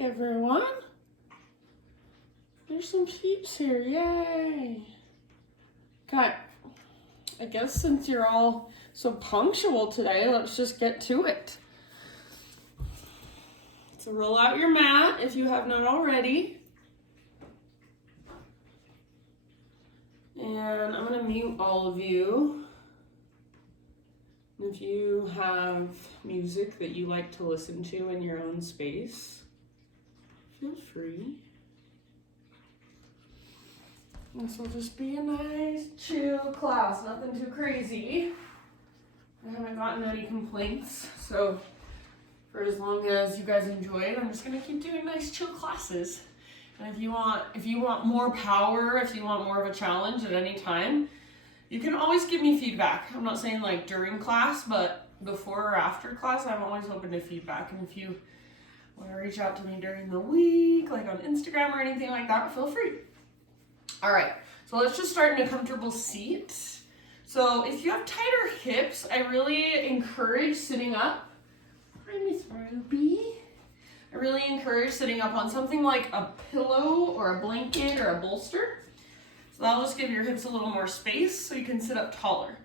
everyone. There's some peeps here, yay. Okay, I guess since you're all so punctual today, let's just get to it. So roll out your mat if you have not already. And I'm gonna mute all of you. If you have music that you like to listen to in your own space, feel free. This will just be a nice, chill class, nothing too crazy. I haven't gotten any complaints, so for as long as you guys enjoy it, I'm just gonna keep doing nice, chill classes. And if you want more power, if you want more of a challenge at any time, you can always give me feedback. I'm not saying like during class, but before or after class, I'm always open to feedback. And if you want to reach out to me during the week, like on Instagram or anything like that, feel free. All right, so let's just start in a comfortable seat. So if you have tighter hips, I really encourage sitting up. Hi, Miss Ruby. I really encourage sitting up on something like a pillow or a blanket or a bolster. So that'll just give your hips a little more space so you can sit up taller.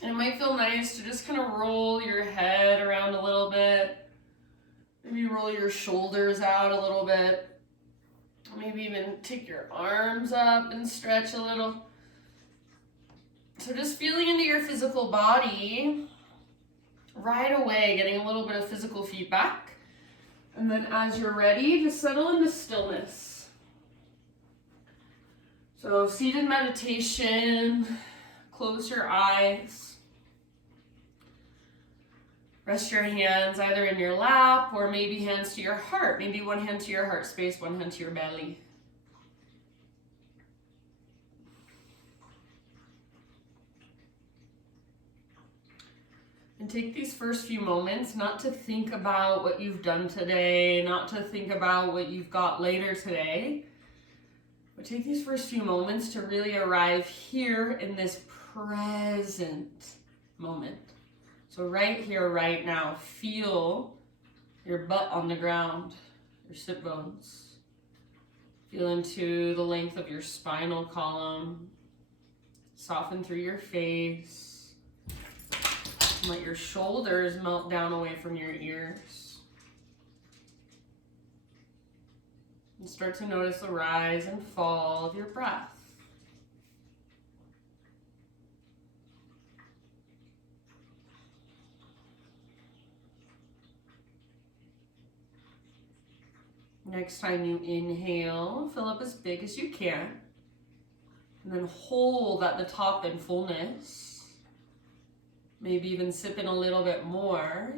And it might feel nice to just kind of roll your head around a little bit. Maybe roll your shoulders out a little bit. Maybe even take your arms up and stretch a little. So just feeling into your physical body right away, getting a little bit of physical feedback. And then as you're ready, just settle into stillness. So seated meditation, close your eyes. Rest your hands either in your lap or maybe hands to your heart. Maybe one hand to your heart space, one hand to your belly. And take these first few moments not to think about what you've done today, not to think about what you've got later today, but take these first few moments to really arrive here in this present moment. So right here, right now, feel your butt on the ground, your sit bones. Feel into the length of your spinal column. Soften through your face. And let your shoulders melt down away from your ears. And start to notice the rise and fall of your breath. Next time you inhale, fill up as big as you can. And then hold at the top in fullness. Maybe even sip in a little bit more.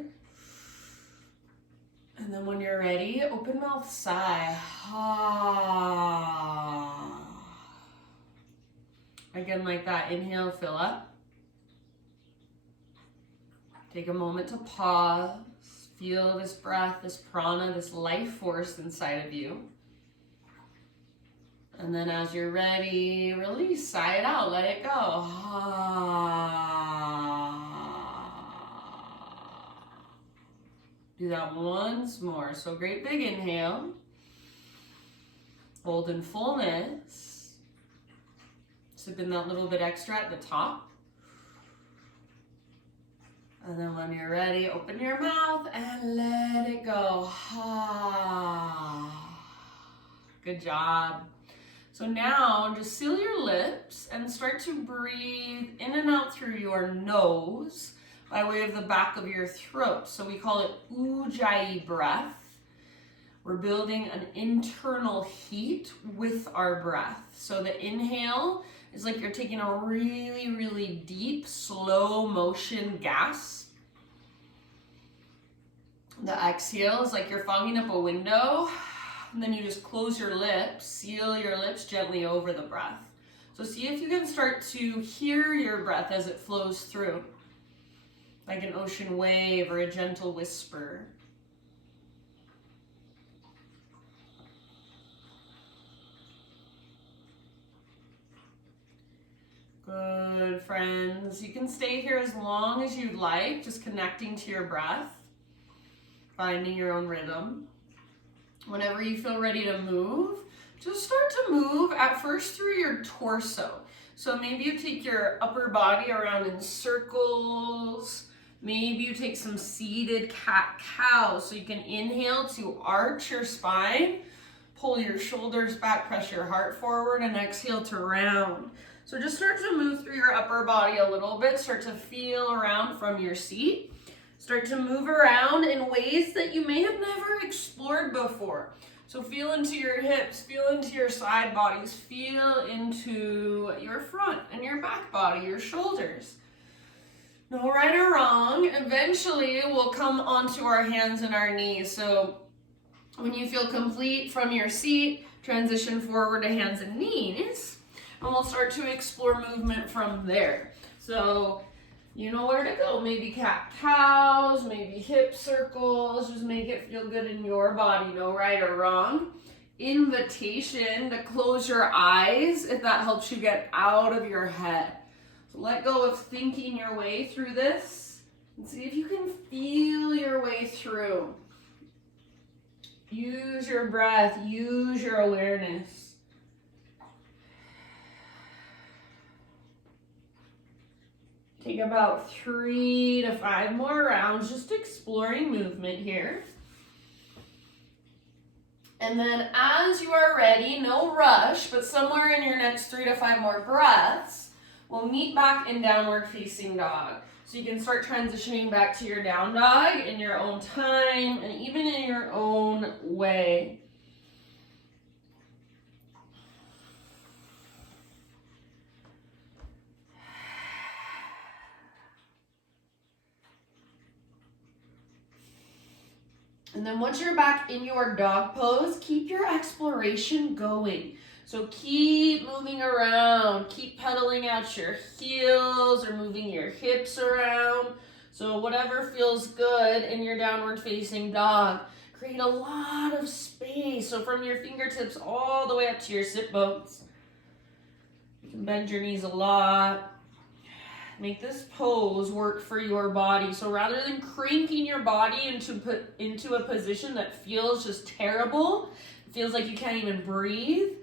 And then when you're ready, open mouth sigh. Again, like that. Inhale, fill up. Take a moment to pause. Feel this breath, this prana, this life force inside of you. And then as you're ready, release, sigh it out, let it go. Do that once more. So great big inhale. Hold in fullness. Sip in that little bit extra at the top. And then when you're ready, open your mouth and let it go. Good job. So now just seal your lips and start to breathe in and out through your nose by way of the back of your throat. So we call it ujjayi breath. We're building an internal heat with our breath. So the inhale is like you're taking a really, really deep, slow motion gas. The exhale is like you're fogging up a window, and then you just close your lips, seal your lips gently over the breath. So see if you can start to hear your breath as it flows through, like an ocean wave or a gentle whisper. Good, friends. You can stay here as long as you'd like, just connecting to your breath. finding your own rhythm. Whenever you feel ready to move, just start to move at first through your torso. So maybe you take your upper body around in circles. Maybe you take some seated cat-cow. So you can inhale to arch your spine, pull your shoulders back, press your heart forward, and exhale to round. So just start to move through your upper body a little bit. Start to feel around from your seat. Start to move around in ways that you may have never explored before. So feel into your hips, feel into your side bodies, feel into your front and your back body, your shoulders. No right or wrong. Eventually we'll come onto our hands and our knees. So when you feel complete from your seat, transition forward to hands and knees, and we'll start to explore movement from there. So you know where to go. Maybe cat-cows, maybe hip circles. Just make it feel good in your body. No right or wrong. Invitation to close your eyes if that helps you get out of your head. So let go of thinking your way through this and see if you can feel your way through. Use your breath. Use your awareness. Take about 3 to 5 more rounds, just exploring movement here. And then as you are ready, no rush, but somewhere in your next 3 to 5 more breaths, we'll meet back in downward facing dog. So you can start transitioning back to your down dog in your own time and even in your own way. And then once you're back in your dog pose, keep your exploration going. So keep moving around, keep pedaling out your heels or moving your hips around. So whatever feels good in your downward facing dog. Create a lot of space. So from your fingertips all the way up to your sit bones. You can bend your knees a lot. Make this pose work for your body. So rather than cranking your body into a position that feels just terrible, feels like you can't even breathe,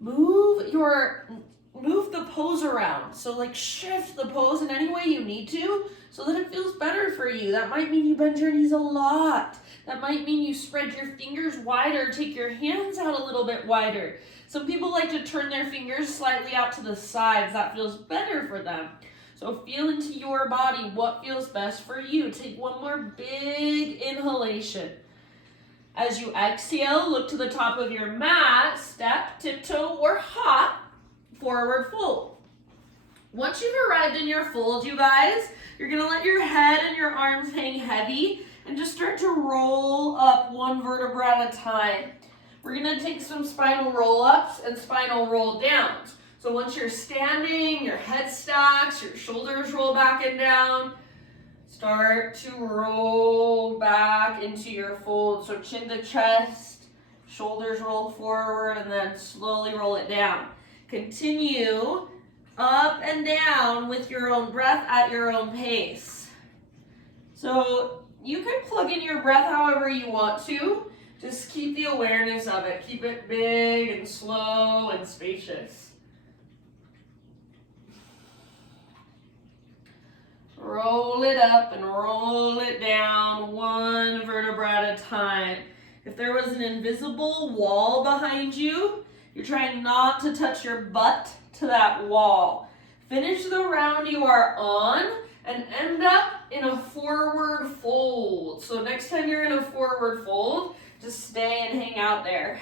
move the pose around. So like shift the pose in any way you need to so that it feels better for you. That might mean you bend your knees a lot. That might mean you spread your fingers wider, take your hands out a little bit wider. Some people like to turn their fingers slightly out to the sides. That feels better for them. So feel into your body what feels best for you. Take one more big inhalation. As you exhale, look to the top of your mat, step, tiptoe, or hop, forward fold. Once you've arrived in your fold, you guys, you're gonna let your head and your arms hang heavy and just start to roll up one vertebra at a time. We're gonna take some spinal roll-ups and spinal roll downs. So once you're standing, your head stacks, your shoulders roll back and down, start to roll back into your fold. So chin to chest, shoulders roll forward, and then slowly roll it down. Continue up and down with your own breath at your own pace. So you can plug in your breath however you want to. Just keep the awareness of it. Keep it big and slow and spacious. Roll it up and roll it down, one vertebra at a time. If there was an invisible wall behind you, you're trying not to touch your butt to that wall. Finish the round you are on and end up in a forward fold. So next time you're in a forward fold, just stay and hang out there.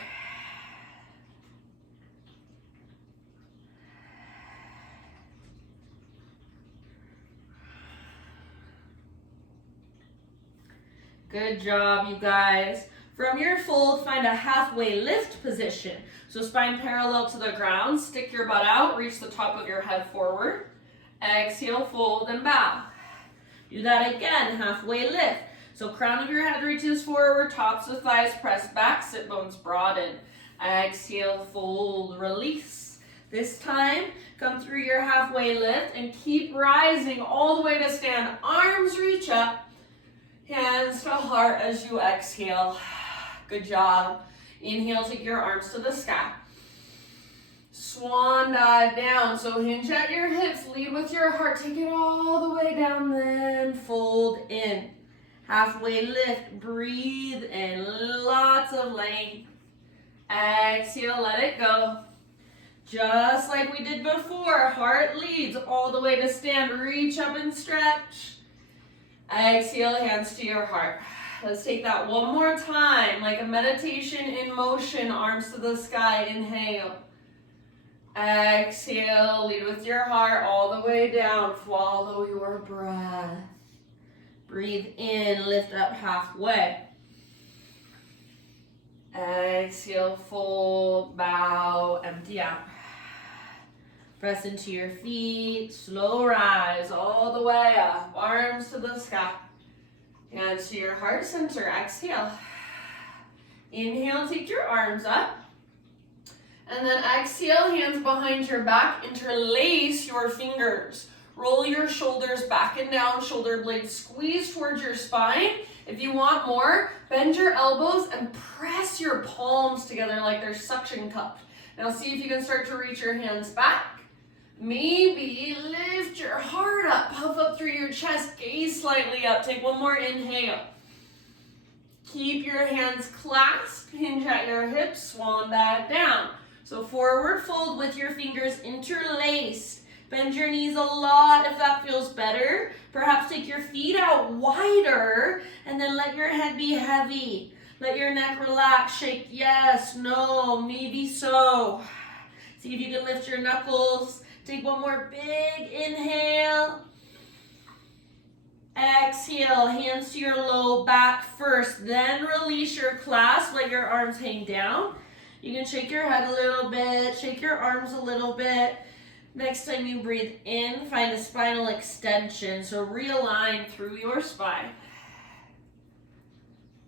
Good job, you guys. From your fold, find a halfway lift position. So spine parallel to the ground, stick your butt out, reach the top of your head forward. Exhale, fold and bow. Do that again, halfway lift. So crown of your head reaches forward, tops of thighs press back, sit bones broaden. Exhale, fold, release. This time, come through your halfway lift and keep rising all the way to stand. Arms reach up. Hands to heart as you exhale. Good job. Inhale, take your arms to the sky. Swan dive down. So hinge at your hips, lead with your heart. Take it all the way down, then fold in. Halfway lift, breathe in, lots of length. Exhale, let it go. Just like we did before, heart leads all the way to stand. Reach up and stretch. Exhale, hands to your heart. Let's take that one more time, like a meditation in motion, arms to the sky. Inhale. Exhale, lead with your heart all the way down. Follow your breath. Breathe in, lift up halfway. Exhale, fold, bow, empty out. Press into your feet, slow rise all the way up. Arms to the sky. Hands to your heart center. Exhale. Inhale, take your arms up. And then exhale, hands behind your back. Interlace your fingers. Roll your shoulders back and down, shoulder blades squeeze towards your spine. If you want more, bend your elbows and press your palms together like they're suction cupped. Now see if you can start to reach your hands back. Maybe lift your heart up, puff up through your chest, gaze slightly up. Take one more inhale. Keep your hands clasped, hinge at your hips, swan dive down. So forward fold with your fingers interlaced. Bend your knees a lot if that feels better. Perhaps take your feet out wider and then let your head be heavy. Let your neck relax, shake yes, no, maybe so. See if you can lift your knuckles. Take one more big inhale. Exhale, hands to your low back first, then release your clasp, let your arms hang down. You can shake your head a little bit, shake your arms a little bit. Next time you breathe in, find a spinal extension, so realign through your spine.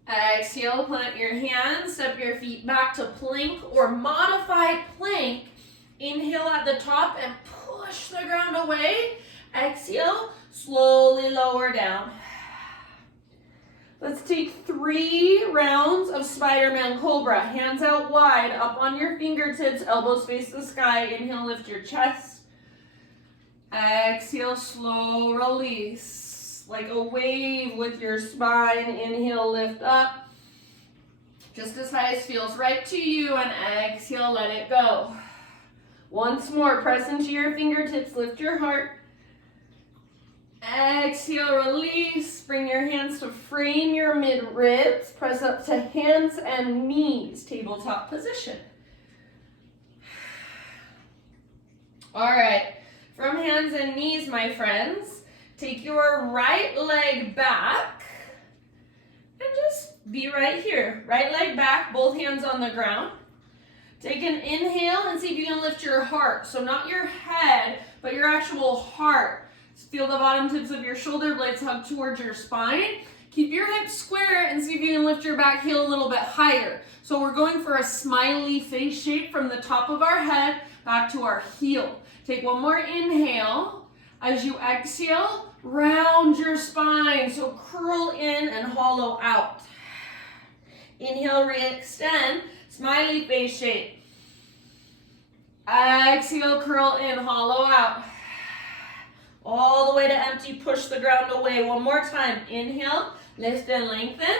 Exhale, plant your hands, step your feet back to plank or modified plank. Inhale at the top and push the ground away. Exhale, slowly lower down. Let's take 3 rounds of Spider-Man Cobra. Hands out wide, up on your fingertips, elbows face the sky. Inhale, lift your chest. Exhale, slow release. Like a wave with your spine. Inhale, lift up. Just as high as feels right to you. And exhale, let it go. Once more, press into your fingertips, lift your heart. Exhale, release. Bring your hands to frame your mid-ribs. Press up to hands and knees, tabletop position. All right, from hands and knees, my friends, take your right leg back and just be right here. Right leg back, both hands on the ground. Take an inhale and see if you can lift your heart. So not your head, but your actual heart. Feel the bottom tips of your shoulder blades hug towards your spine. Keep your hips square and see if you can lift your back heel a little bit higher. So we're going for a smiley face shape from the top of our head back to our heel. Take one more inhale. As you exhale, round your spine. So curl in and hollow out. Inhale, re-extend, smiley face shape. Exhale, curl in, hollow out. All the way to empty, push the ground away. One more time. Inhale, lift and lengthen.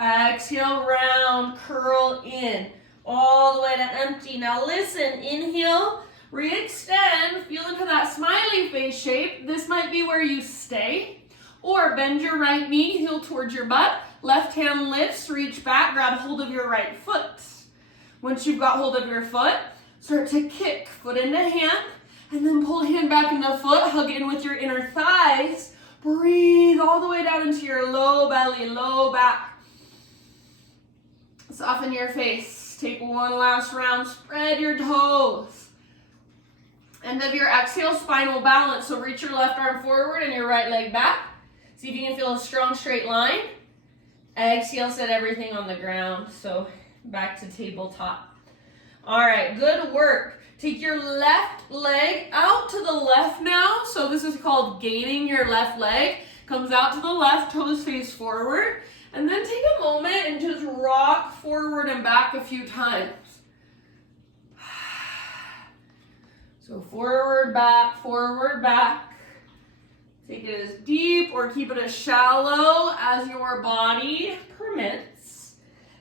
Exhale, round, curl in. All the way to empty. Now listen, inhale, re-extend, feel into that smiley face shape. This might be where you stay. Or bend your right knee, heel towards your butt. Left hand lifts, reach back, grab hold of your right foot. Once you've got hold of your foot, start to kick, foot into hand. And then pull hand back into foot, hug in with your inner thighs. Breathe all the way down into your low belly, low back. Soften your face. Take one last round, spread your toes. End of your exhale, spinal balance. So reach your left arm forward and your right leg back. See if you can feel a strong straight line. Exhale, set everything on the ground. So back to tabletop. All right, good work. Take your left leg out to the left now. So this is called gating your left leg. Comes out to the left, toes face forward. And then take a moment and just rock forward and back a few times. So forward, back, forward, back. Take it as deep or keep it as shallow as your body permits.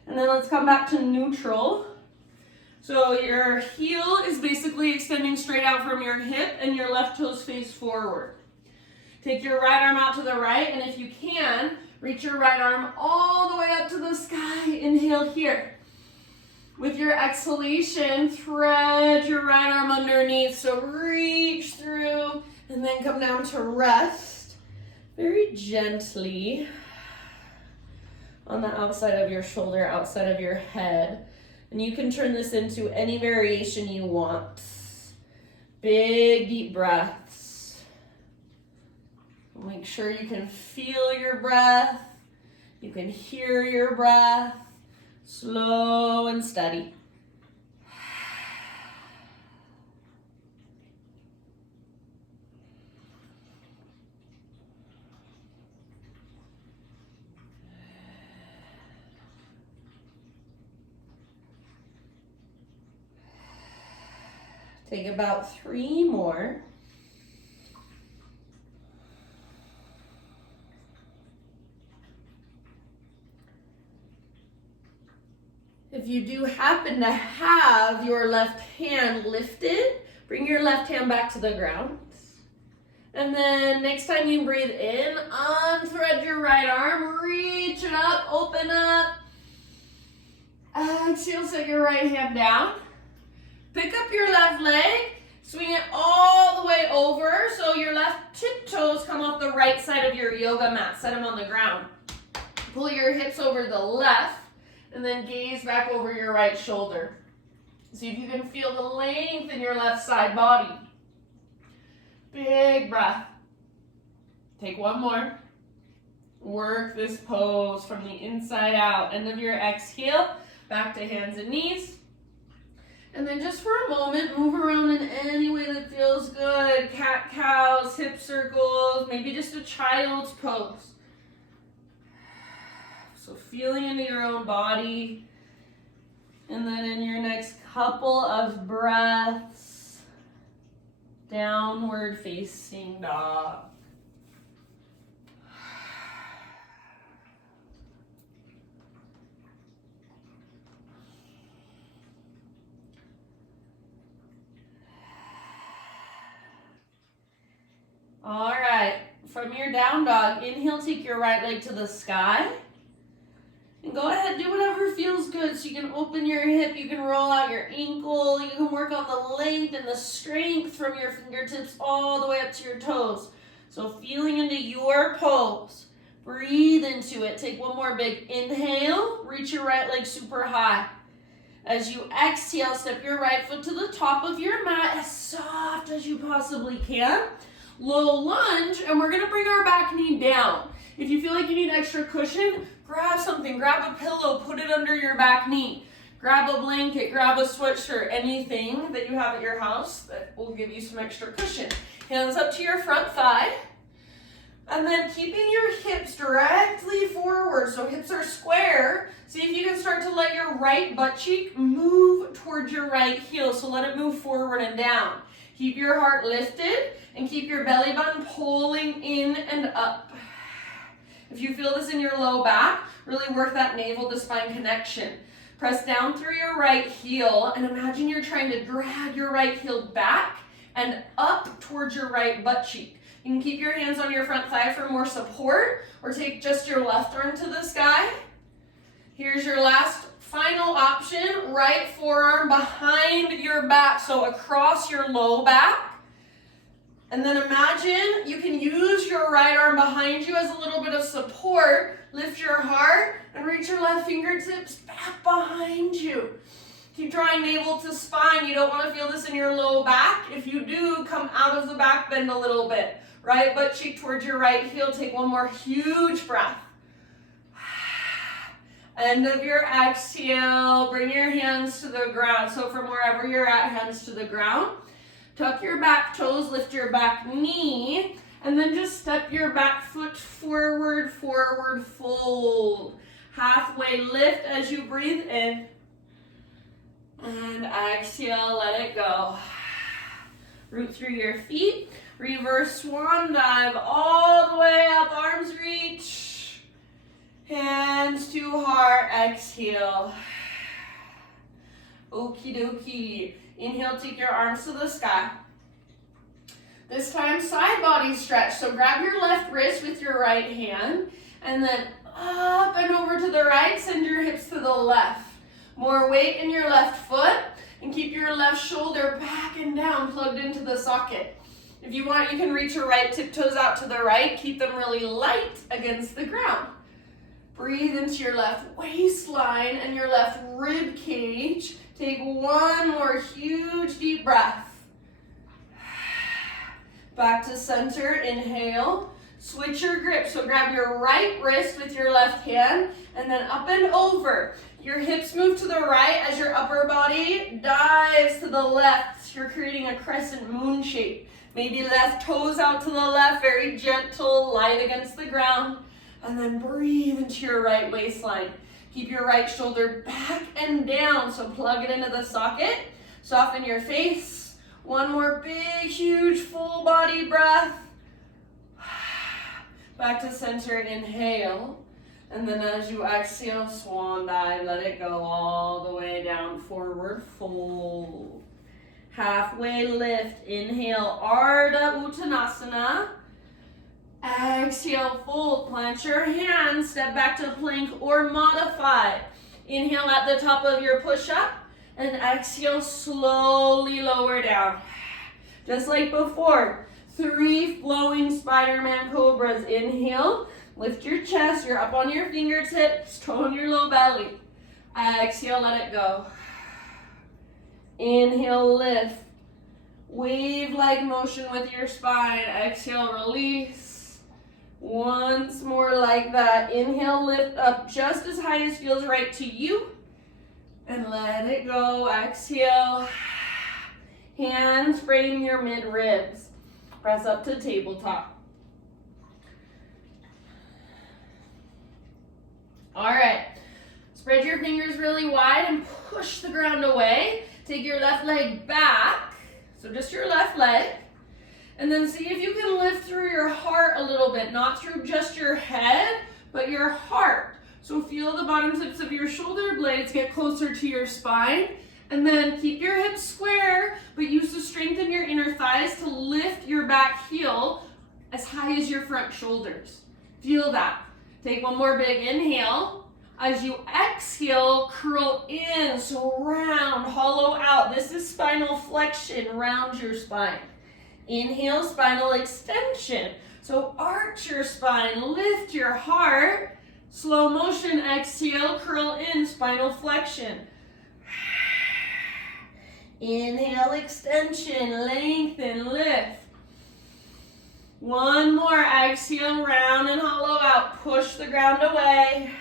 And then let's come back to neutral. So your heel is basically extending straight out from your hip and your left toes face forward. Take your right arm out to the right, and if you can, reach your right arm all the way up to the sky. Inhale here. With your exhalation, thread your right arm underneath. So reach through and then come down to rest very gently on the outside of your shoulder, outside of your head. And you can turn this into any variation you want. Big, deep breaths. Make sure you can feel your breath. You can hear your breath. Slow and steady. Take about 3 more. If you do happen to have your left hand lifted, bring your left hand back to the ground. And then next time you breathe in, unthread your right arm, reach it up, open up. Exhale, set your right hand down. Pick up your left leg, swing it all the way over so your left tiptoes come off the right side of your yoga mat. Set them on the ground. Pull your hips over the left. And then gaze back over your right shoulder. See if you can feel the length in your left side body. Big breath. Take 1 more. Work this pose from the inside out. End of your exhale, back to hands and knees. And then just for a moment, move around in any way that feels good. Cat-cows, hip circles, maybe just a child's pose. So feeling into your own body. And then in your next couple of breaths, downward facing dog. All right, from your down dog, inhale, take your right leg to the sky. And go ahead, do whatever feels good. So you can open your hip, you can roll out your ankle, you can work on the length and the strength from your fingertips all the way up to your toes. So feeling into your pose. Breathe into it. Take 1 more big inhale. Reach your right leg super high. As you exhale, step your right foot to the top of your mat as soft as you possibly can. Low lunge, and we're going to bring our back knee down. If you feel like you need extra cushion, grab something, grab a pillow, put it under your back knee. Grab a blanket, grab a sweatshirt, anything that you have at your house that will give you some extra cushion. Hands up to your front thigh. And then keeping your hips directly forward, so hips are square. See if you can start to let your right butt cheek move towards your right heel, so let it move forward and down. Keep your heart lifted and keep your belly button pulling in and up. If you feel this in your low back, really work that navel to spine connection. Press down through your right heel and imagine you're trying to drag your right heel back and up towards your right butt cheek. You can keep your hands on your front thigh for more support or take just your left arm to the sky. Here's your last final option, right forearm behind your back, so across your low back. And then imagine you can use your right arm behind you as a little bit of support. Lift your heart and reach your left fingertips back behind you. Keep drawing navel to spine. You don't want to feel this in your low back. If you do, come out of the back bend a little bit. Right butt cheek towards your right heel. Take 1 more huge breath. End of your exhale. Bring your hands to the ground. So from wherever you're at, hands to the ground. Tuck your back toes, lift your back knee. And then just step your back foot forward, forward fold. Halfway lift as you breathe in. And exhale, let it go. Root through your feet. Reverse swan dive all the way up, arms reach. Hands to heart, exhale. Okie dokie. Inhale, take your arms to the sky. This time, side body stretch. So grab your left wrist with your right hand, and then up and over to the right, send your hips to the left. More weight in your left foot, and keep your left shoulder back and down, plugged into the socket. If you want, you can reach your right tiptoes out to the right. Keep them really light against the ground. Breathe into your left waistline and your left rib cage. Take one more huge deep breath. Back to center, inhale. Switch your grip, so grab your right wrist with your left hand, and then up and over. Your hips move to the right as your upper body dives to the left. You're creating a crescent moon shape. Maybe left toes out to the left, very gentle, light against the ground. And then breathe into your right waistline. Keep your right shoulder back and down, so plug it into the socket. Soften your face. One more big, huge, full body breath. Back to center, inhale. And then as you exhale, swan dive, let it go all the way down, forward fold. Halfway lift, inhale, Ardha Uttanasana. Exhale, fold, plant your hands, step back to plank or modify. Inhale at the top of your push-up, and exhale, slowly lower down. Just like before, 3 flowing Spider-Man cobras. Inhale, lift your chest, you're up on your fingertips, tone your low belly. Exhale, let it go. Inhale, lift. Wave-like motion with your spine. Exhale, release. Once more like that. Inhale, lift up just as high as feels right to you. And let it go. Exhale. Hands frame your mid-ribs. Press up to tabletop. All right. Spread your fingers really wide and push the ground away. Take your left leg back. So just your left leg. And then see if you can lift through your heart a little bit. Not through just your head, but your heart. So feel the bottom tips of your shoulder blades get closer to your spine. And then keep your hips square, but use the strength in your inner thighs to lift your back heel as high as your front shoulders. Feel that. Take one more big inhale. As you exhale, curl in, so round, hollow out. This is spinal flexion, round your spine. Inhale, spinal extension. So arch your spine, lift your heart. Slow motion, exhale, curl in, spinal flexion. Inhale, extension, lengthen, lift. One more, exhale, round and hollow out. Push the ground away.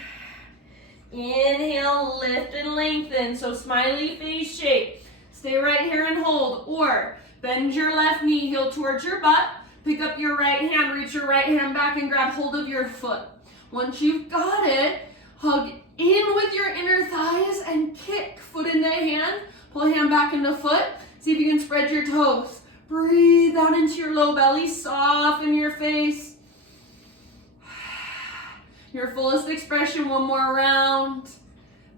Inhale, lift and lengthen. So smiley face shape. Stay right here and hold. Or bend your left knee, heel towards your butt. Pick up your right hand, reach your right hand back and grab hold of your foot. Once you've got it, hug in with your inner thighs and kick foot into hand. Pull hand back into foot. See if you can spread your toes. Breathe out into your low belly. Soften your face. Your fullest expression, one more round.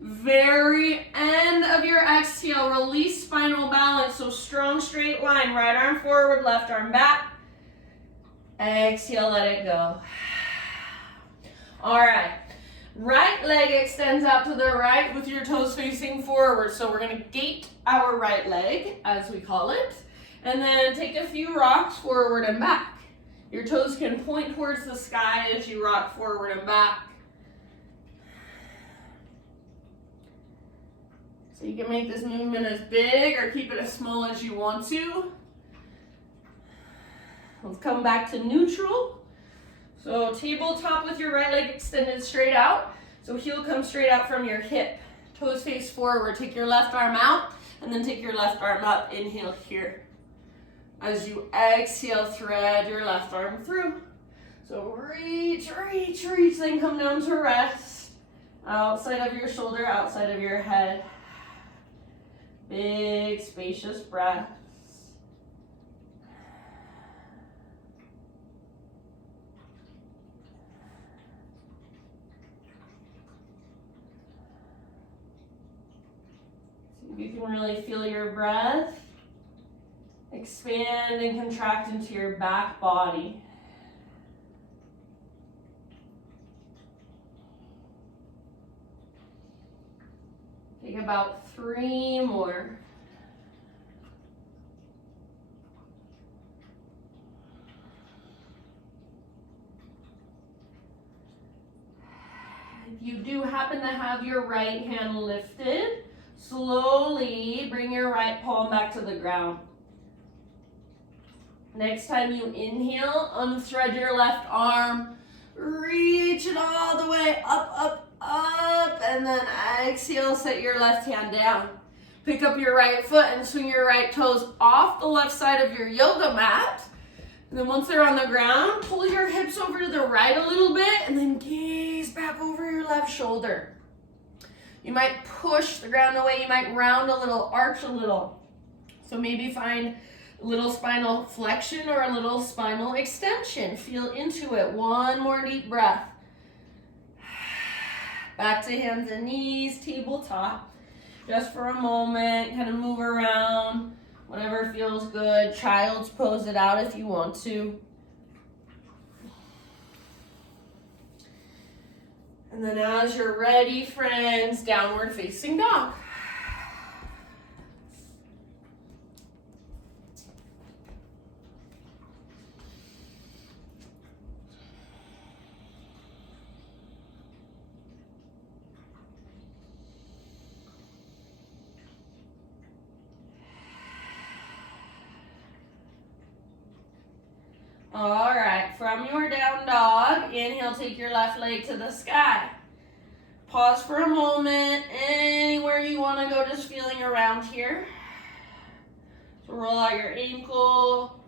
Very end of your exhale, release spinal balance. So strong straight line, right arm forward, left arm back. Exhale, let it go. All right, right leg extends out to the right with your toes facing forward. So we're gonna gate our right leg, as we call it, and then take a few rocks forward and back. Your toes can point towards the sky as you rock forward and back. So you can make this movement as big or keep it as small as you want to. Let's come back to neutral. So tabletop with your right leg extended straight out. So heel comes straight out from your hip. Toes face forward. Take your left arm out and then take your left arm up. Inhale here. As you exhale, thread your left arm through. So reach, reach, reach, then come down to rest. Outside of your shoulder, outside of your head. Big, spacious breaths. See if you can really feel your breath expand and contract into your back body. Take about 3 more. If you do happen to have your right hand lifted, slowly bring your right palm back to the ground. Next time you inhale, unthread your left arm, reach it all the way up, up, up, and then exhale, set your left hand down. Pick up your right foot and swing your right toes off the left side of your yoga mat. And then once they're on the ground, pull your hips over to the right a little bit and then gaze back over your left shoulder. You might push the ground away, you might round a little, arch a little. So maybe find a little spinal flexion or a little spinal extension. Feel into it. One more deep breath. Back to hands and knees, tabletop. Just for a moment, kind of move around, whatever feels good. Child's pose it out if you want to. And then as you're ready, friends, downward facing dog. All right, from your down dog, inhale, take your left leg to the sky. Pause for a moment, anywhere you want to go, just feeling around here. So roll out your ankle,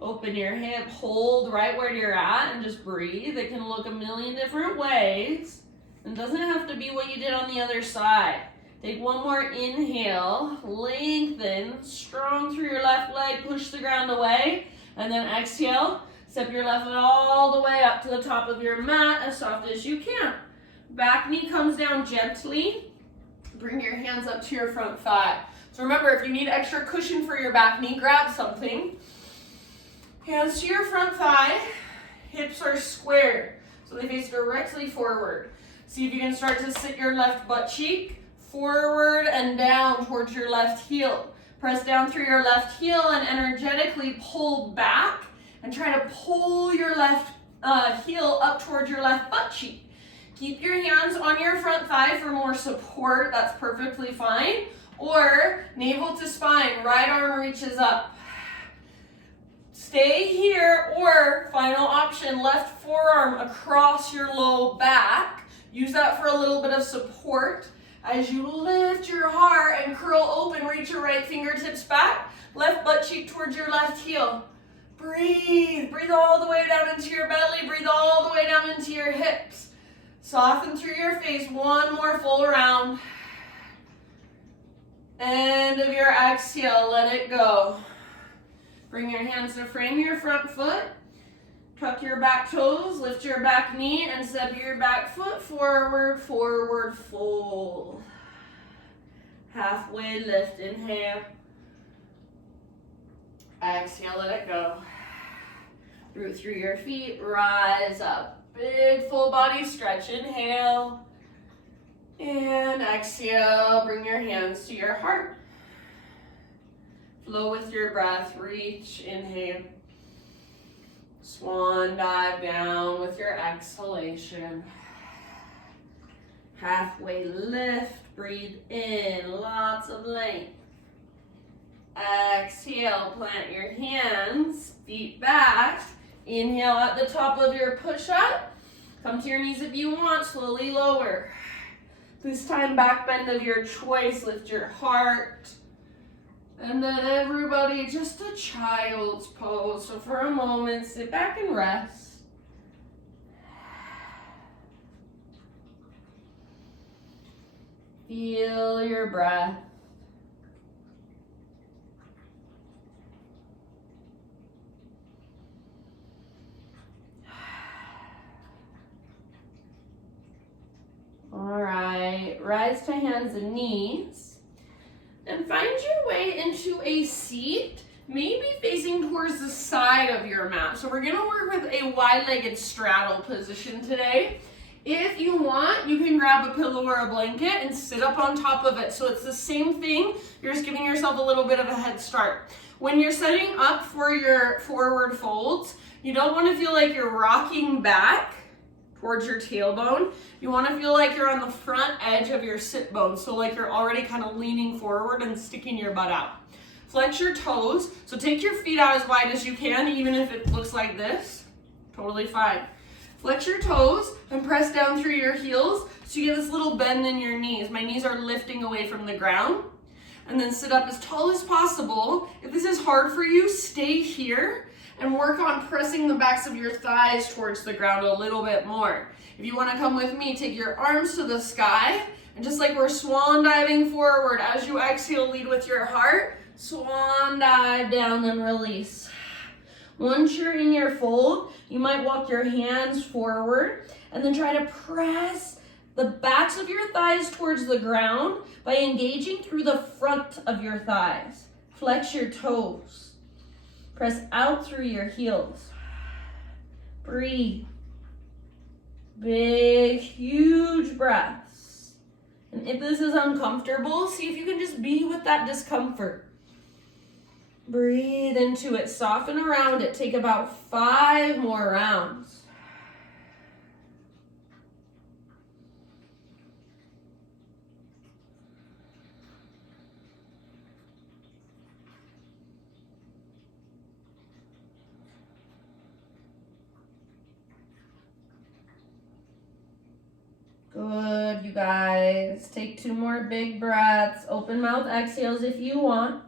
open your hip, hold right where you're at, and just breathe. It can look a million different ways. It doesn't have to be what you did on the other side. Take one more inhale, lengthen, strong through your left leg, push the ground away. And then exhale, step your left foot all the way up to the top of your mat as soft as you can. Back knee comes down gently. Bring your hands up to your front thigh. So remember, if you need extra cushion for your back knee, grab something. Hands to your front thigh. Hips are squared, so they face directly forward. See if you can start to sit your left butt cheek forward and down towards your left heel. Press down through your left heel and energetically pull back and try to pull your left heel up towards your left butt cheek. Keep your hands on your front thigh for more support. That's perfectly fine. Or navel to spine, right arm reaches up. Stay here, or final option, left forearm across your low back. Use that for a little bit of support. As you lift your heart and curl open, reach your right fingertips back, left butt cheek towards your left heel. Breathe. Breathe all the way down into your belly. Breathe all the way down into your hips. Soften through your face. One more full round. End of your exhale. Let it go. Bring your hands to frame your front foot. Tuck your back toes, lift your back knee, and step your back foot forward, forward fold. Halfway lift, inhale. Exhale, let it go. Root through your feet, rise up. Big full body stretch, inhale. And exhale, bring your hands to your heart. Flow with your breath, reach, inhale. Swan dive down with your exhalation. Halfway lift, breathe in, lots of length. Exhale, plant your hands, feet back. Inhale at the top of your push-up. Come to your knees if you want, slowly lower. This time, back bend of your choice, lift your heart. And then everybody, just a child's pose. So for a moment, sit back and rest. Feel your breath. All right, rise to hands and knees. And find your way into a seat, maybe facing towards the side of your mat. So we're gonna work with a wide-legged straddle position today. If you want, you can grab a pillow or a blanket and sit up on top of it. So it's the same thing, you're just giving yourself a little bit of a head start. When you're setting up for your forward folds, you don't wanna feel like you're rocking back towards your tailbone. You want to feel like you're on the front edge of your sit bone, so like you're already kind of leaning forward and sticking your butt out. Flex your toes, so take your feet out as wide as you can, even if it looks like this, totally fine. Flex your toes and press down through your heels so you get this little bend in your knees. My knees are lifting away from the ground. And then sit up as tall as possible. If this is hard for you, stay here and work on pressing the backs of your thighs towards the ground a little bit more. If you want to come with me, take your arms to the sky, and just like we're swan diving forward, as you exhale, lead with your heart, swan dive down and release. Once you're in your fold, you might walk your hands forward and then try to press the backs of your thighs towards the ground by engaging through the front of your thighs. Flex your toes. Press out through your heels. Breathe. Big, huge breaths. And if this is uncomfortable, see if you can just be with that discomfort. Breathe into it. Soften around it. Take about 5 more rounds. Good, you guys. Take 2 more big breaths. Open mouth exhales if you want.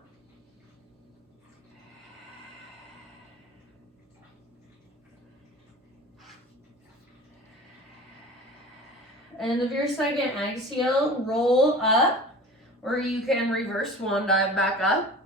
End of your second exhale, roll up, or you can reverse swan dive back up.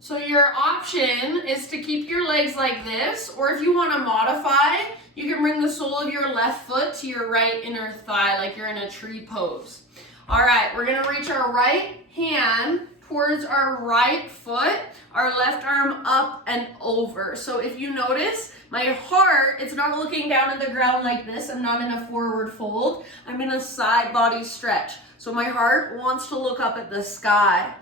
So your option is to keep your legs like this, or if you want to modify, you can bring the sole of your left foot to your right inner thigh like you're in a tree pose. All right, we're gonna reach our right hand towards our right foot, our left arm up and over. So if you notice, my heart, it's not looking down at the ground like this. I'm not in a forward fold. I'm in a side body stretch. So my heart wants to look up at the sky.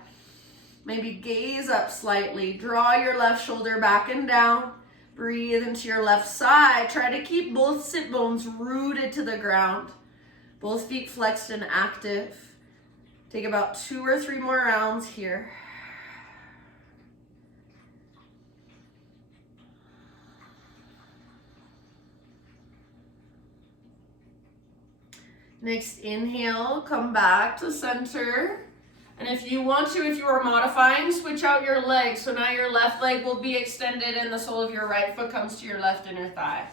Maybe gaze up slightly. Draw your left shoulder back and down. Breathe into your left side. Try to keep both sit bones rooted to the ground. Both feet flexed and active. Take about 2 or 3 more rounds here. Next inhale, come back to center. And if you want to, if you are modifying, switch out your legs. So now your left leg will be extended and the sole of your right foot comes to your left inner thigh.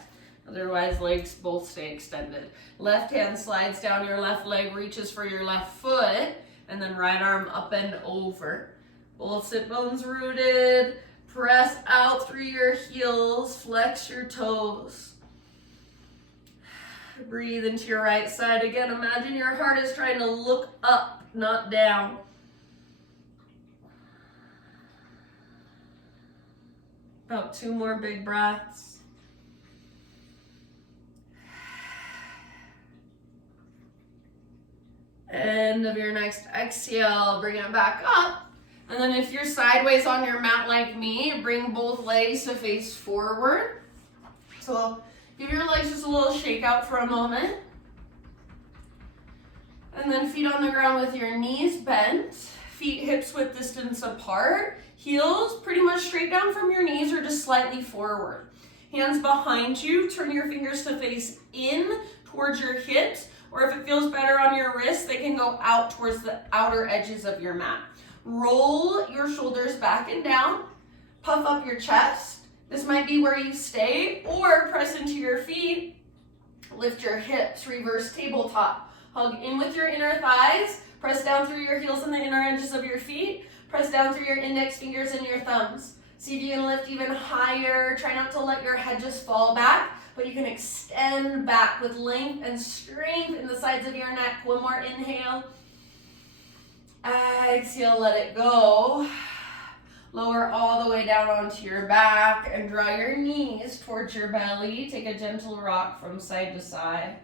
Otherwise, legs both stay extended. Left hand slides down your left leg, reaches for your left foot, and then right arm up and over. Both sit bones rooted. Press out through your heels, flex your toes. Breathe into your right side. Again, imagine your heart is trying to look up, not down. About 2 more big breaths. End of your next exhale, bring it back up. And then if you're sideways on your mat like me, bring both legs to face forward. So give your legs just a little shake out for a moment. And then feet on the ground with your knees bent, feet hips width distance apart, heels pretty much straight down from your knees or just slightly forward. Hands behind you, turn your fingers to face in towards your hips, or if it feels better on your wrists, they can go out towards the outer edges of your mat. Roll your shoulders back and down. Puff up your chest. This might be where you stay, or press into your feet. Lift your hips, reverse tabletop. Hug in with your inner thighs. Press down through your heels and the inner edges of your feet. Press down through your index fingers and your thumbs. See if you can lift even higher. Try not to let your head just fall back, but you can extend back with length and strength in the sides of your neck. One more inhale. Exhale, let it go. Lower all the way down onto your back and draw your knees towards your belly. Take a gentle rock from side to side.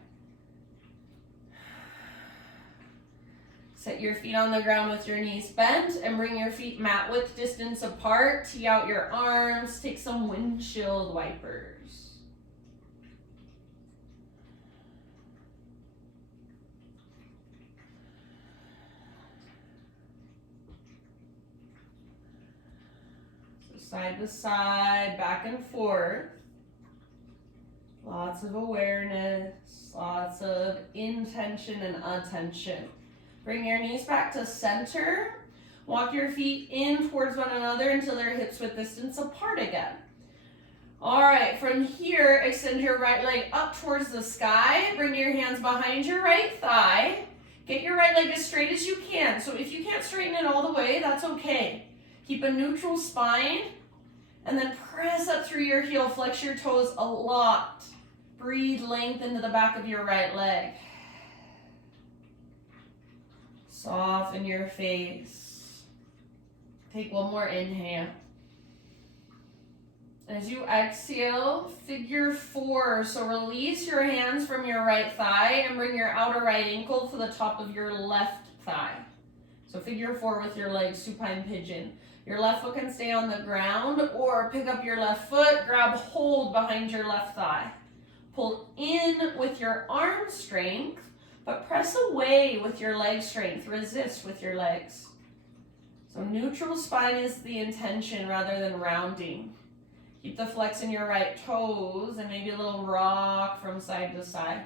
Set your feet on the ground with your knees bent and bring your feet mat width distance apart. Tee out your arms. Take some windshield wipers. Side to side, back and forth. Lots of awareness, lots of intention and attention. Bring your knees back to center. Walk your feet in towards one another until they're hips width distance apart again. All right, from here, extend your right leg up towards the sky. Bring your hands behind your right thigh. Get your right leg as straight as you can. So if you can't straighten it all the way, that's okay. Keep a neutral spine. And then press up through your heel, flex your toes a lot. Breathe length into the back of your right leg. Soften your face. Take one more inhale. As you exhale, figure four. So release your hands from your right thigh and bring your outer right ankle to the top of your left thigh. So figure four with your legs, supine pigeon. Your left foot can stay on the ground or pick up your left foot, grab hold behind your left thigh. Pull in with your arm strength, but press away with your leg strength. Resist with your legs. So neutral spine is the intention rather than rounding. Keep the flex in your right toes and maybe a little rock from side to side.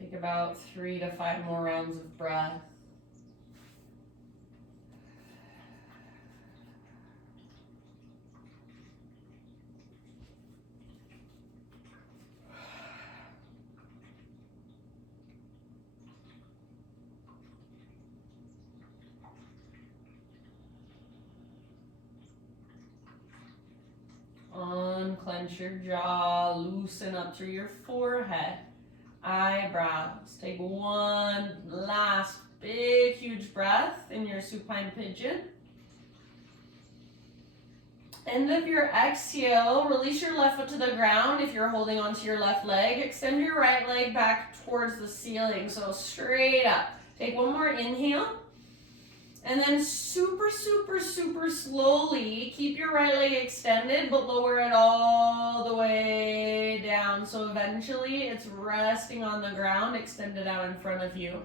Take about 3 to 5 more rounds of breath. Unclench your jaw, loosen up through your forehead. Eyebrows. Take one last big, huge breath in your supine pigeon. End of your exhale, release your left foot to the ground if you're holding onto your left leg. Extend your right leg back towards the ceiling, so straight up. Take one more inhale. And then super slowly, keep your right leg extended, but lower it all the way down. So eventually it's resting on the ground, extended out in front of you.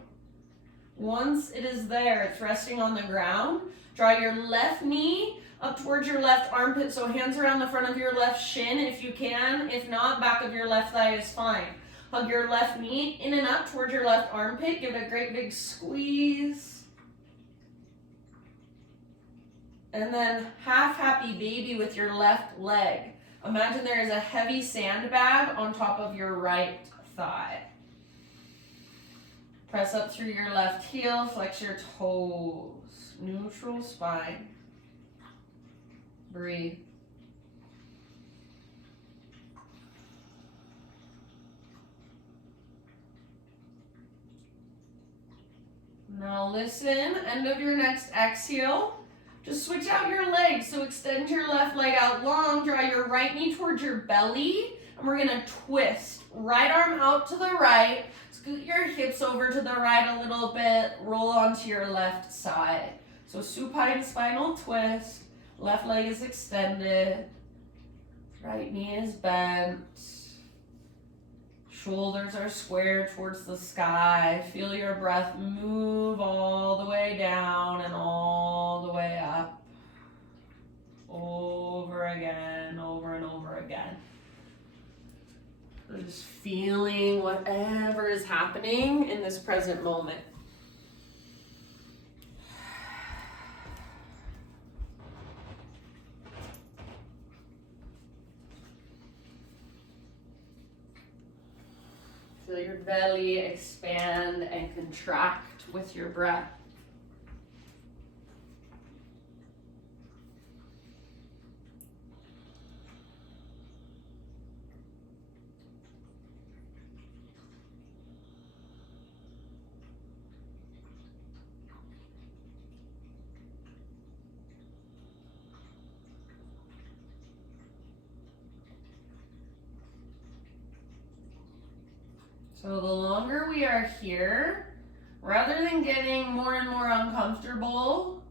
Once it is there, it's resting on the ground. Draw your left knee up towards your left armpit, so hands around the front of your left shin if you can. If not, back of your left thigh is fine. Hug your left knee in and up towards your left armpit. Give it a great big squeeze. And then half happy baby with your left leg. Imagine there is a heavy sandbag on top of your right thigh. Press up through your left heel, flex your toes. Neutral spine. Breathe. Now listen, end of your next exhale. Just switch out your legs. So extend your left leg out long, draw your right knee towards your belly, and we're gonna twist. Right arm out to the right, scoot your hips over to the right a little bit, roll onto your left side. So supine spinal twist, left leg is extended, right knee is bent. Shoulders are square towards the sky. Feel your breath move all the way down and all the way up. Over again, over and over again. Just feeling whatever is happening in this present moment. Feel your belly expand and contract with your breath. So the longer we are here, rather than getting more and more uncomfortable,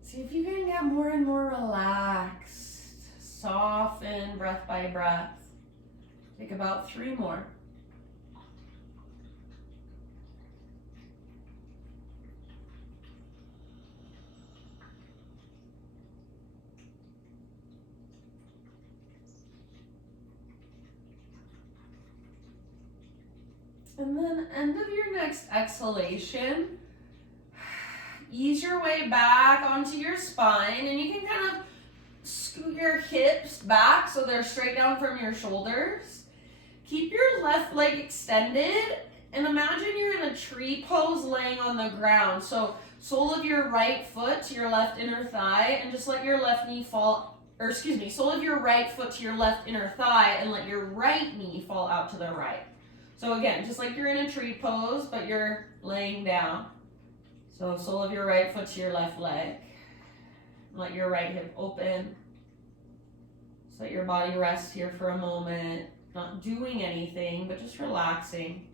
see if you can get more and more relaxed. Soften breath by breath. Take about 3 more. And then end of your next exhalation, ease your way back onto your spine, and you can kind of scoot your hips back so they're straight down from your shoulders. Keep your left leg extended and imagine you're in a tree pose laying on the ground. So sole of your right foot to your left inner thigh, and just let your left knee fall, sole of your right foot to your left inner thigh and let your right knee fall out to the right. So again, just like you're in a tree pose, but you're laying down. So sole of your right foot to your left leg. Let your right hip open. Just let your body rest here for a moment. Not doing anything, but just relaxing.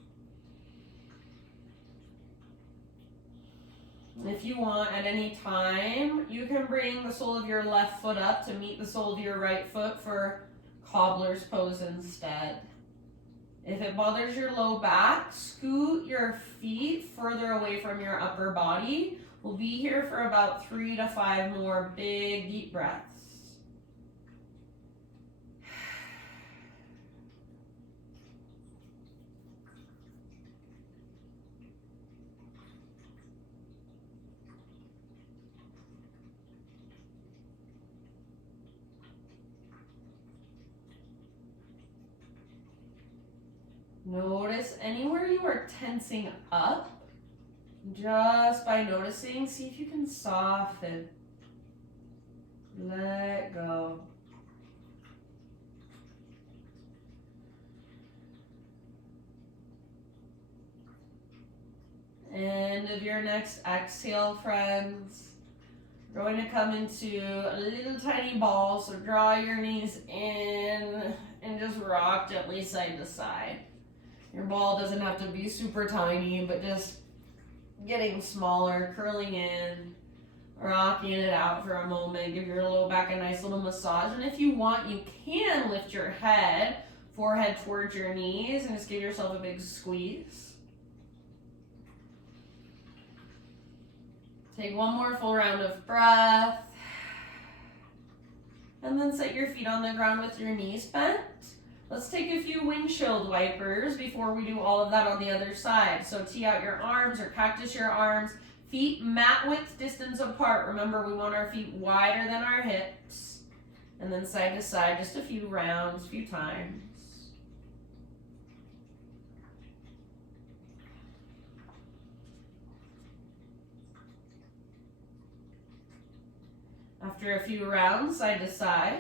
If you want, at any time, you can bring the sole of your left foot up to meet the sole of your right foot for cobbler's pose instead. If it bothers your low back, scoot your feet further away from your upper body. We'll be here for about 3 to 5 more big, deep breaths. Notice anywhere you are tensing up, just by noticing, see if you can soften. Let go. End of your next exhale, friends. We're going to come into a little tiny ball, so draw your knees in and just rock gently side to side. Your ball doesn't have to be super tiny, but just getting smaller, curling in, rocking it out for a moment. Give your low back a nice little massage. And if you want, you can lift your head, forehead towards your knees, and just give yourself a big squeeze. Take one more full round of breath. And then set your feet on the ground with your knees bent. Let's take a few windshield wipers before we do all of that on the other side. So tee out your arms or cactus your arms. Feet mat width distance apart. Remember, we want our feet wider than our hips. And then side to side, just a few rounds, a few times. After a few rounds, side to side.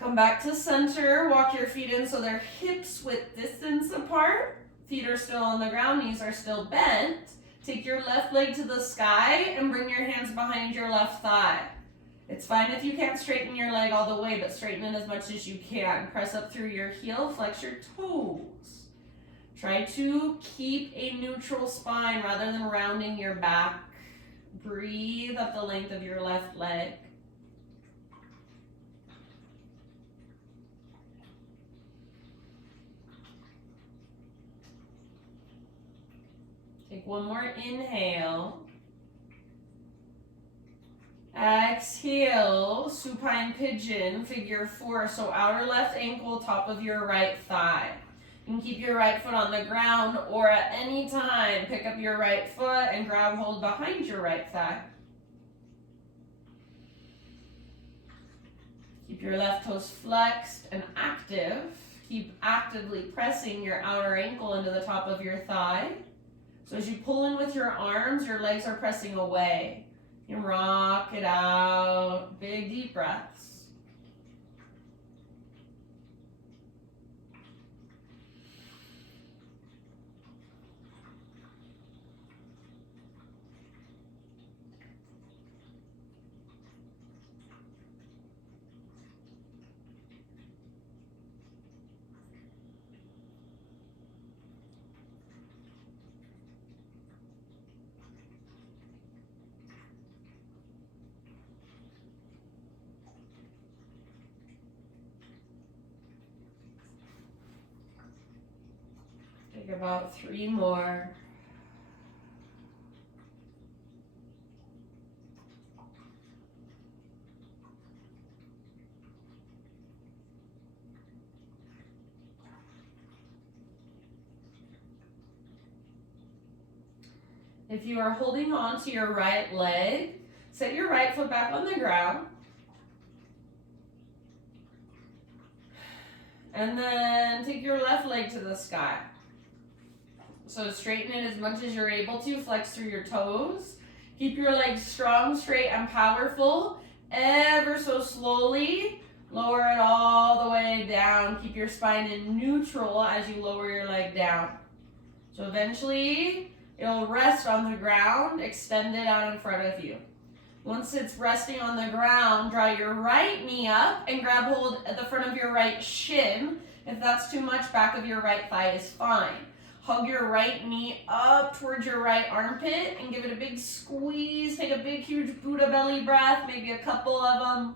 Come back to center, walk your feet in so they're hips width distance apart. Feet are still on the ground, knees are still bent. Take your left leg to the sky and bring your hands behind your left thigh. It's fine if you can't straighten your leg all the way, but straighten it as much as you can. Press up through your heel, flex your toes. Try to keep a neutral spine rather than rounding your back. Breathe up the length of your left leg. Take one more inhale. Exhale, supine pigeon, figure 4. So outer left ankle, top of your right thigh. You can keep your right foot on the ground, or at any time, pick up your right foot and grab hold behind your right thigh. Keep your left toes flexed and active. Keep actively pressing your outer ankle into the top of your thigh. So as you pull in with your arms, your legs are pressing away. You rock it out. Big deep breaths. Take about 3 more. If you are holding on to your right leg, set your right foot back on the ground. And then take your left leg to the sky. So straighten it as much as you're able to. Flex through your toes. Keep your legs strong, straight, and powerful. Ever so slowly, lower it all the way down. Keep your spine in neutral as you lower your leg down. So eventually, it'll rest on the ground, extend it out in front of you. Once it's resting on the ground, draw your right knee up and grab hold at the front of your right shin. If that's too much, back of your right thigh is fine. Hug your right knee up towards your right armpit and give it a big squeeze. Take a big, huge Buddha belly breath, maybe a couple of them.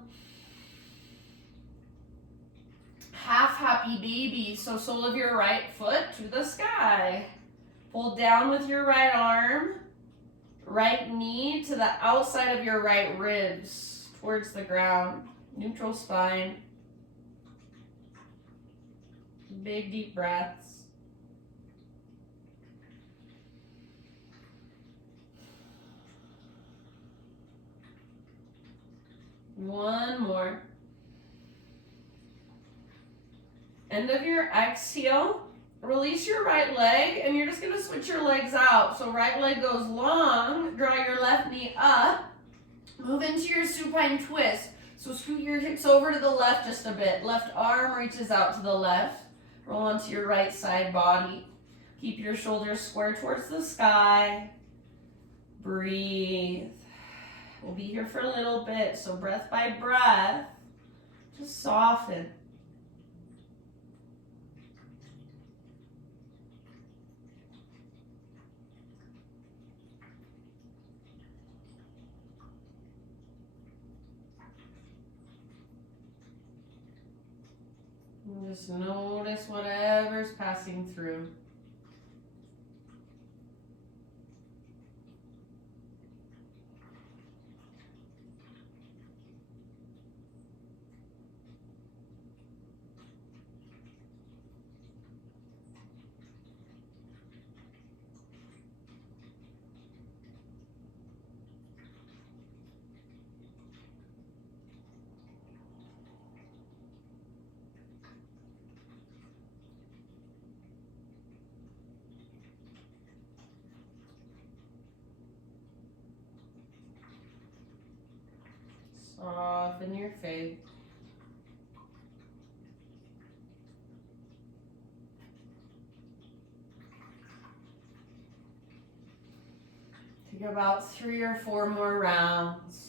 Half happy baby. So sole of your right foot to the sky. Pull down with your right arm. Right knee to the outside of your right ribs towards the ground. Neutral spine. Big deep breaths. One more. End of your exhale. Release your right leg and you're just going to switch your legs out. So right leg goes long. Draw your left knee up. Move into your supine twist. So scoot your hips over to the left just a bit. Left arm reaches out to the left. Roll onto your right side body. Keep your shoulders square towards the sky. Breathe. We'll be here for a little bit, so breath by breath, just soften. And just notice whatever's passing through. Soften your face. Take about 3 or 4 more rounds.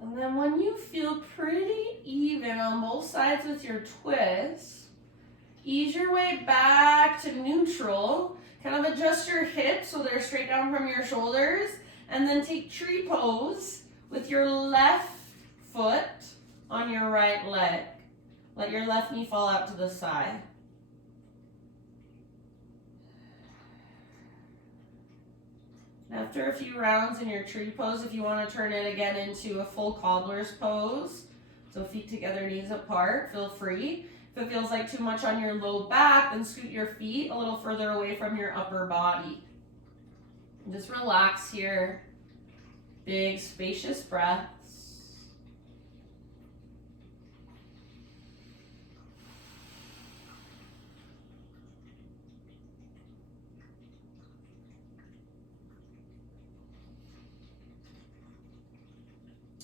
And then when you feel pretty even on both sides with your twist, Ease your way back to neutral. Kind of adjust your hips so they're straight down from your shoulders. And then take tree pose with your left foot on your right leg. Let your left knee fall out to the side. After a few rounds in your tree pose, if you want to turn it again into a full cobbler's pose, so feet together, knees apart, feel free. If it feels like too much on your low back, then scoot your feet a little further away from your upper body. And just relax here. Big, spacious breaths.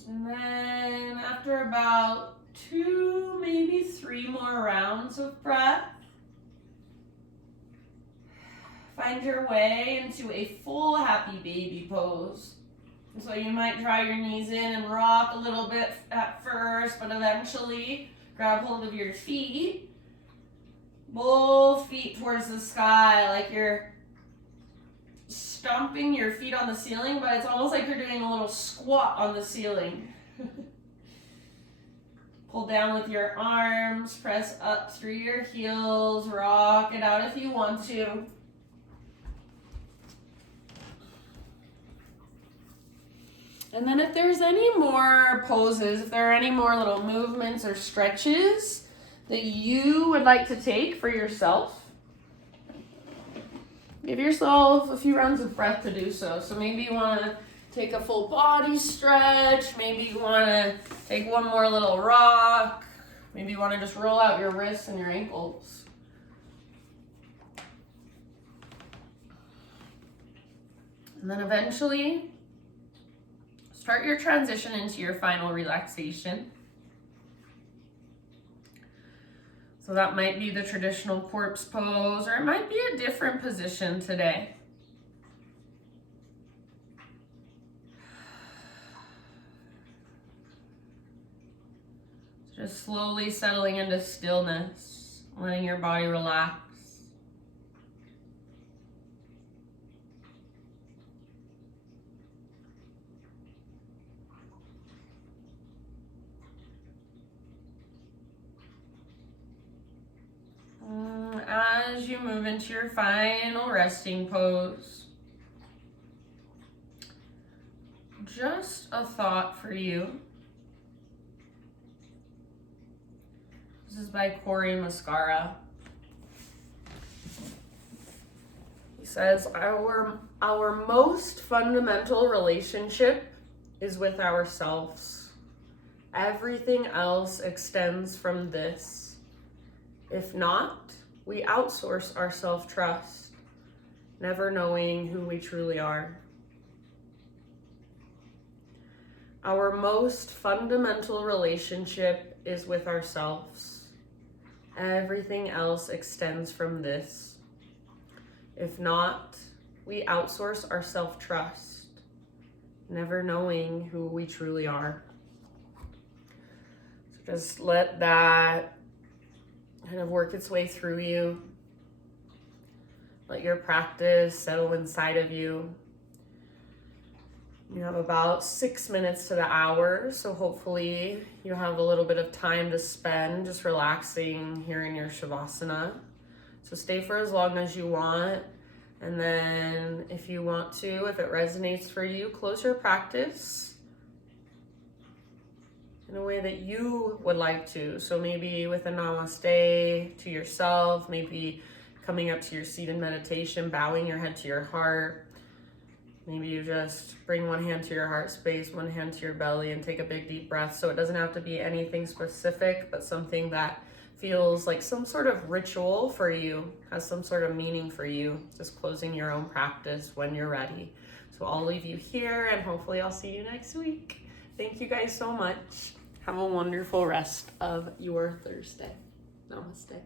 And then after about 2, maybe 3 more rounds of breath, find your way into a full happy baby pose. And so you might draw your knees in and rock a little bit at first, but eventually grab hold of your feet. Both feet towards the sky, like you're stomping your feet on the ceiling, but it's almost like you're doing a little squat on the ceiling. Pull down with your arms, press up through your heels, rock it out if you want to. And then if there's any more poses, if there are any more little movements or stretches that you would like to take for yourself, give yourself a few rounds of breath to do so. So maybe you want to take a full body stretch. Maybe you want to take one more little rock. Maybe you want to just roll out your wrists and your ankles. And then eventually, start your transition into your final relaxation. So that might be the traditional corpse pose, or it might be a different position today. Just slowly settling into stillness, letting your body relax. As you move into your final resting pose, just a thought for you. This is by Corey Mascara. He says, our most fundamental relationship is with ourselves. Everything else extends from this. If not, we outsource our self-trust, never knowing who we truly are. Our most fundamental relationship is with ourselves. Everything else extends from this. If not, we outsource our self-trust, never knowing who we truly are. So just let that kind of work its way through you. Let your practice settle inside of you. You have about 6 minutes to the hour, so hopefully you have a little bit of time to spend just relaxing here in your Shavasana. So stay for as long as you want, and then if you want to, if it resonates for you, close your practice in a way that you would like to. So maybe with a namaste to yourself, maybe coming up to your seated meditation, bowing your head to your heart. Maybe you just bring one hand to your heart space, one hand to your belly, and take a big deep breath. So it doesn't have to be anything specific, but something that feels like some sort of ritual for you, has some sort of meaning for you. Just closing your own practice when you're ready. So I'll leave you here, and hopefully I'll see you next week. Thank you guys so much. Have a wonderful rest of your Thursday. Namaste.